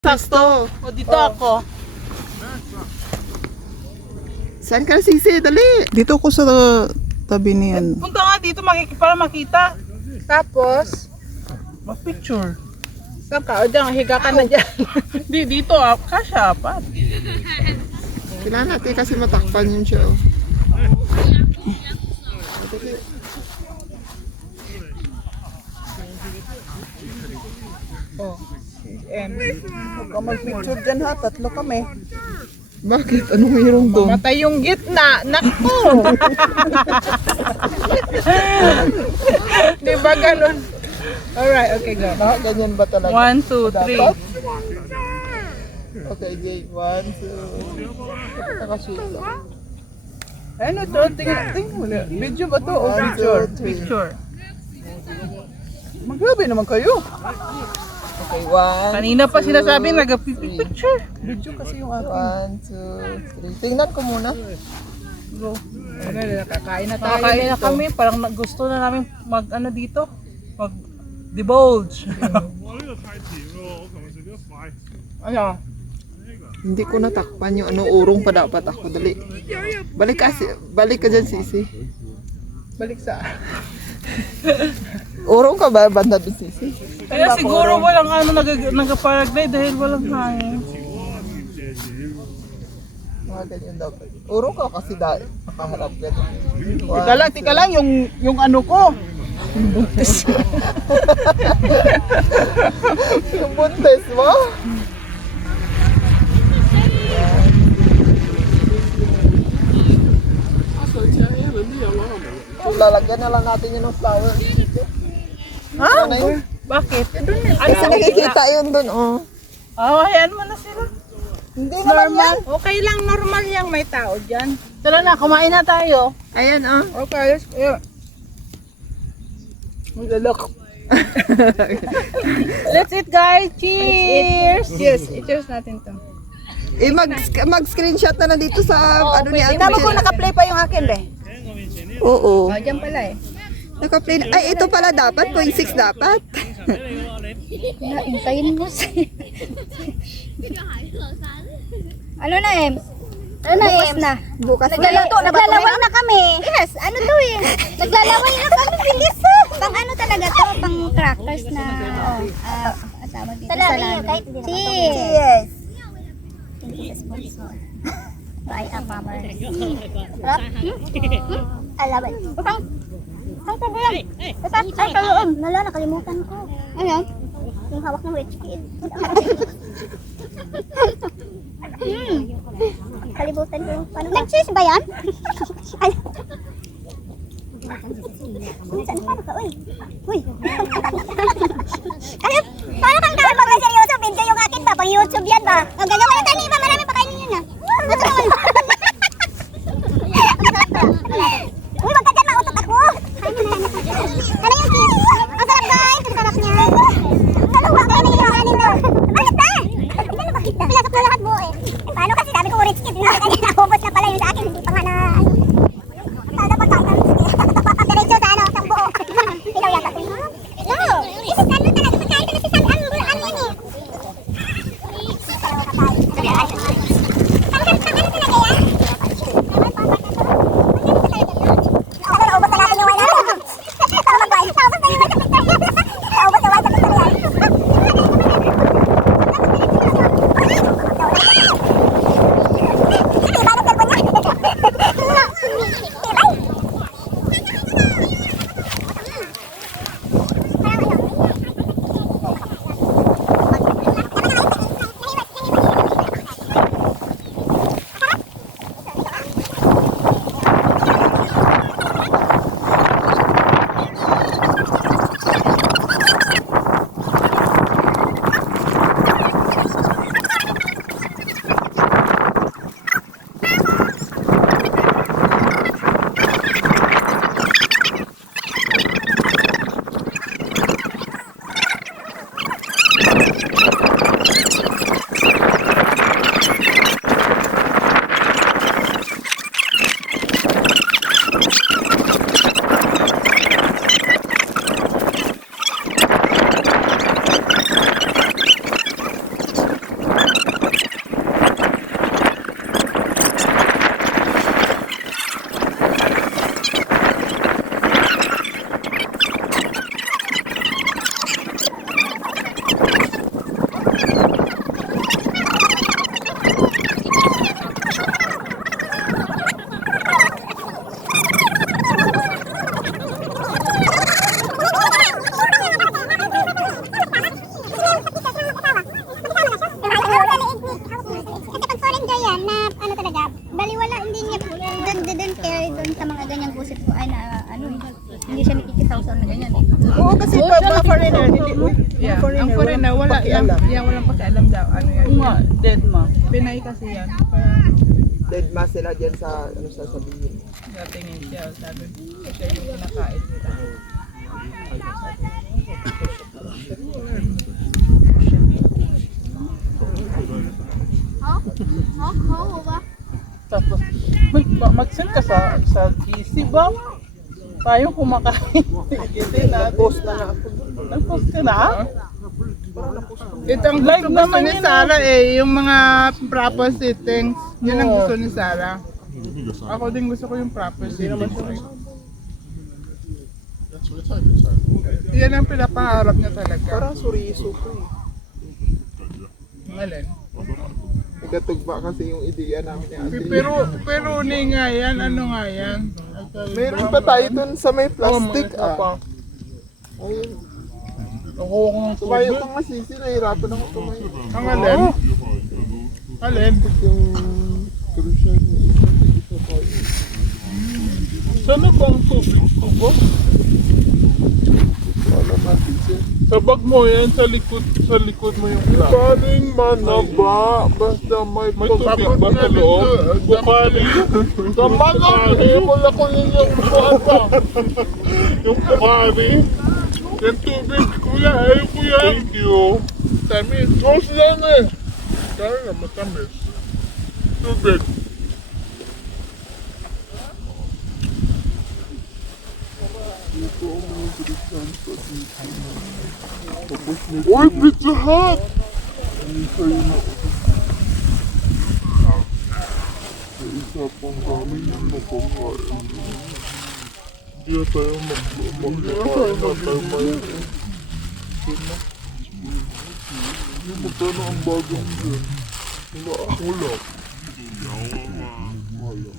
Sakto. O dito ako. Saan ka sisi? Dali. Dito ko sa tabi niyan. Punta nga dito makik para makita. Tapos, Ma-picture. saan ka? O dyan, higa ka na dyan. Di dito ah, kasha apat. Kailangan natin kasi matakpan yun siya. oh. Oh. M. Huwag ka mag-picture dyan ha, tatlo kami. Bakit? Anong mayroong doon? Matay yung gitna, nakto! Di ba ganun? Alright, okay, go. Ah, ganyan ba talaga? One, two, three. Okay, Jake. One, two. Nakashoot lang. Ano to? Tingnan, tingnan mo na. Video ba to? O One, picture? two, three. Picture. Maglabi naman kayo. Okay, one. Kanina pa sinasabi nag-picture. Video kasi yung akin. One, two, three. Tingnan ko muna. Go. Ano, nakakain na tayo Nakakain na dito. kami, parang gusto na namin mag ano dito, mag divulge. Ano? Hindi ko natakpan yung ano, urong pa dapat ako. Dali. Balik ka, balik ka dyan, Sisi. Balik sa... Urong ka ba, banda doon, Sisi? Kaya siguro walang ano nag nagpa-paraglide dahil walang hangin. Mga ganyan dapat. Urong ka kasi dahil nakaharap ka. Tika lang, tika lang, yung, yung ano ko. Yung buntes mo? Kung lalagyan na lang natin yun ng flower. Ha? Ano yun? Bakit? Kasi nakikita yun doon, oh. Oh, hayaan mo na sila. Hindi naman yan. Okay lang, normal yang may tao dyan. Tara na, kumain na tayo. Ayan, oh. Okay, let's go. Maglalak. Let's eat guys. Cheers. Yes, i-cheers natin to. Eh, mag, mag-screenshot na lang dito sa ano ni Ate Tama ko Michelle. naka-play pa yung akin, be. Oo. Oh, dyan pala eh. Naka-play. na- Ay, ito pala dapat. 0.6 dapat. Hintayin mo si... ano na, Em? Ano na, Em? na. Bukas Naglalato na ba? Naglalaway na kami. Yes, ano to eh? Naglalaway na kami, bilis ah. Pang ano talaga to? Pang crackers na... Oh, ah, tawag dito sa lamin. Cheers! Cheers! Thank you sa sponsor. By a farmer. Sarap? Hmm? Hmm? Alaban. Utang. Utang pa ba yan? Utang. Ay, kaloon. Nala, nakalimutan ko. Ano? Yung hawak ng rich kid. Hmm. Kalibutan ko. Paano ba? Nag-cheers ba yan? Ay. Saan paano ka? Uy. Uy. ano? Paano kang kapag ka seryoso? Video yung akin ba? Pang YouTube yan ba? Ang gagawa na Ese está ano yan. Nga, dead ma. Pinay kasi yan. Kaya Dead mass sila dyan sa ano sasabihin. natingin siya. Sabi, siya yung kinakain nila. Tapos, may, ma- mag-send ka sa, sa GC ba? Tayo kumakain. Sige na. Post na nga ako. Nag-post ka na? Ito ang Like gusto, gusto naman ni Sarah eh, yung mga proper settings. Yun ang gusto ni Sarah. Ako din gusto ko yung proper settings. Yan ang pinapaharap niya talaga. Parang suriso ko eh. Alin. Nagkatugba kasi yung ideya namin ni Ate. Pero, pero ni nga yan, ano nga yan? Meron pa tayo dun sa may plastic Oh, ah. Ayun. Ako kung Tumayo ko nga sisi, nahirapan ako tumayo. Ang alin? Alin? Yung crucial na isa, isa tayo. Saan na ba ang tubig tubo? Wala natin siya. Sa bag mo yan, sa likod, sa likod mo yung black. Bukaling man na ba? Basta may, may tubig ba sa loob? Bukaling. Sa manang, wala ko ninyo bukuan pa. Yung bukali. Yung tubig, kuya, ay kuya. Thank you. Tamis. Diyos lang eh. Kaya na matamis. Tubig. Uy, Pizza Hut! Sa isa pang kami yung nakakain. Hindi na tayo mag magkakain na tayo may... Yung magkano ang bagong yun? Wala, wala. Wala.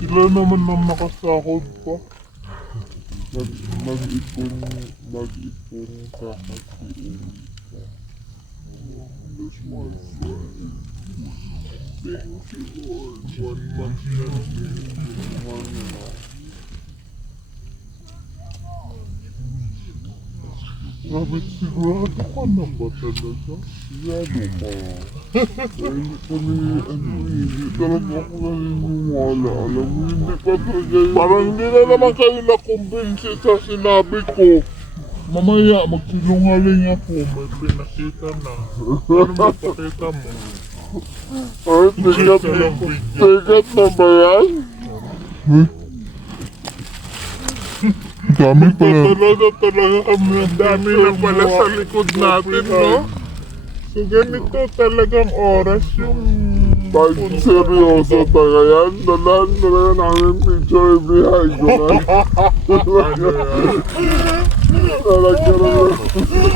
Sila naman ang nakasahod pa. Mag, mag-ipon, mag-ipon sa kasiin. That's my friend. Thank you, Lord. One month One. Grabe, sigurado ka na ba talaga? Sigurado ka. Dahil kami, ano hindi talaga ako naniniwala. Alam mo, hindi pa talaga yun. Parang hindi na naman kayo nakumbinsi sa sinabi ko. Mamaya, magsinungaling ako. May pinakita na. Ano may pakita mo? Ay, tigat, tigat na ba yan? Dami pala. Talaga, talaga kami. Dami na pala sa likod natin, no? So, ganito talagang oras yung... Pag seryoso tayo yan, dalan talaga namin picture behind ko na. Talaga naman.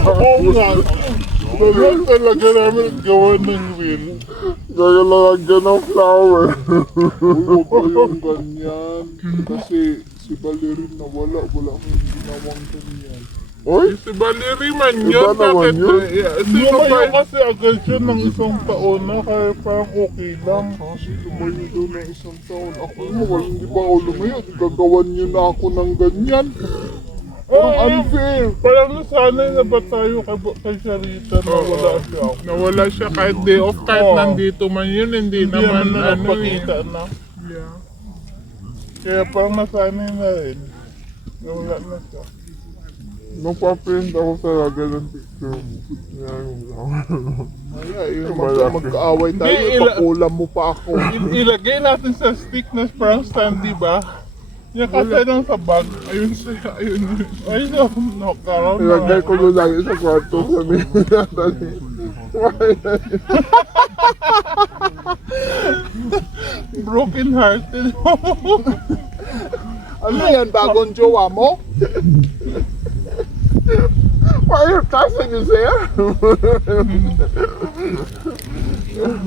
Oo nga. Dalan talaga namin gawa ng reel. Kaya lalagyan ng flower. Huwag pa yung ganyan. Kasi si Valerie nawala. Wala akong ginawang ganyan. Oy? Si Valerie man yun. Iba naman yun. Sino ba kasi agad siya ng isang taon na kaya parang okay lang. Kasi lumayo daw ng isang taon. Ako mo, wala hindi ba ako lumayo? Gagawan niyo na ako ng ganyan. Parang unfair. Parang nasanay na ba tayo kay, kay Charita na wala siya? Nawala siya kahit day off, kahit nandito man yun, hindi, naman na nagpakita na. Yeah. Kaya parang nasanay na rin. Nawala na siya. Magpaprint ako talaga ng picture mo. Yan lang. Ay, yun, mag- mag-aaway tayo, ipakulam mo pa ako. ilagay natin sa stick na parang stand, di ba? Yan kasi lang sa bag. Ayun siya, ayun. Ayun na, nakaraw na. Ilagay ko doon lagi sa kwarto. Sabi natin. Broken hearted. ano yan, bagong jowa mo? Why are you touching his hair?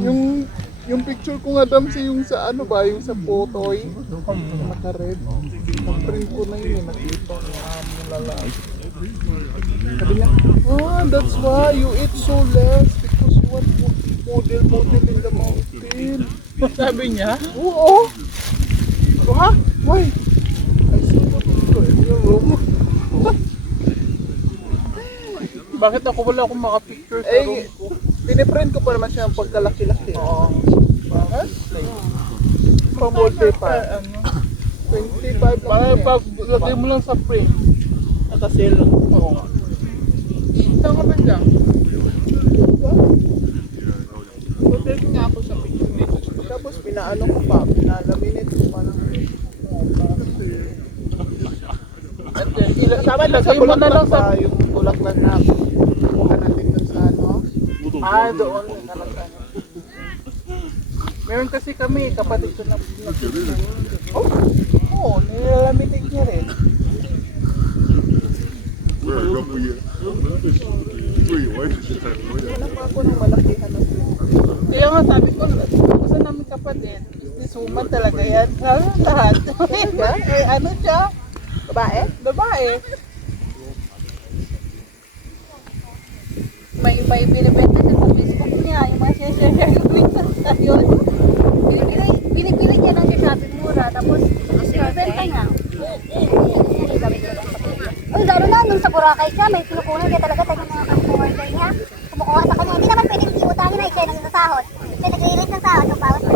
yung yung picture ko nga dam sa yung sa ano ba, yung sa photoy, naka-red. Nag-print ko na yun, eh, nakita ko yung lalaki. Sabi niya, oh, that's why you eat so less because you want mo- model model in the mountain. Sabi niya? Oo. So, ha? Why? I saw the picture in your room. Bakit ako wala akong makapicture sa Eh, room ko? piniprint ko pa naman siya ng pagkalaki-laki. Oo. Pang wallpaper. Ano? 25 lang. Para pag lagay mo lang sa frame, nakasale. Oo. Saan ka man dyan? Hotel nga ako sa picture nito. Tapos pinaano ko pa, pinalaminate ko pa ng Tama lang sa ilagay mo na lang sa... yung bulaklak na kuha natin dun sa ano. Ah, doon. nalagay. Meron kasi kami, kapatid ko na Oh, oo, nilalaminate niya rin. At, Hanap ako ng malakihan ng Kaya nga sabi ko, gusto namin kapatid, this woman talaga yan. Sabi ng lahat. eh, ano siya? babae. Babae. May, may binibenta siya sa Facebook niya, yung mga share-share yung minsan sa binibili niya ng sa Shopee mura, tapos sinibenta niya. Uy, lalo na nung sa Boracay siya, may pinukunan niya talaga tayo mga customer niya. Kumukuha sa kanya. Hindi naman pwedeng iutangin na siya ng sahod. Siya nag-release ng sahod, yung bawas